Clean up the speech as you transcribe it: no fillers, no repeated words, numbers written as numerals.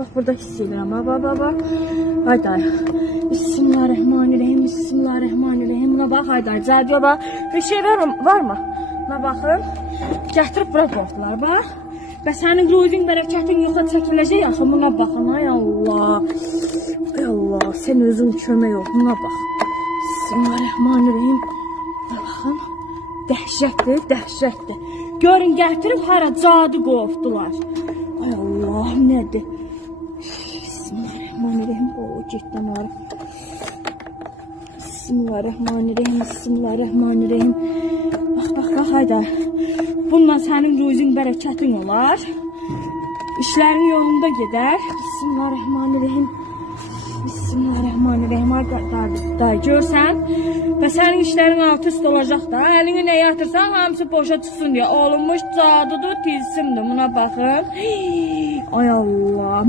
Bak burada hiss edirəm. Bak. Hayda. Bismillahirrahmanirrahim. Bismillahirrahmanirrahim. Buna bax, hayda. Cadıya bax. Bir şey var mı? Buna baxın. Gətirib bura qoydular, bax. Və sənin ruzin bərəkətin yoxa çəkiləcək axı. Buna baxın, ay Allah. Ay Allah, sən özün kömək ol. Buna bax. Bismillahirrahmanirrahim. Buna baxın. Dəhşətdir. Görün, gətirib hara cadı qovdular. Ay Allah, nədir? Bismillahirrahmanirrahim. O, getdən arı. Bismillahirrahmanirrahim. Bax, hayda. Bununla sənin ruzin bərəkətin olar. İşlərin yolunda gedər. Bismillahirrahmanirrahim. Hayda, görsən. Və sənin işlərin alt üst olacaq da. Əlini nə yatırsan, hamısı boşa çıxsın deyə. Olunmuş cadıdır, tilsimdir. Buna baxın. Ay Allah.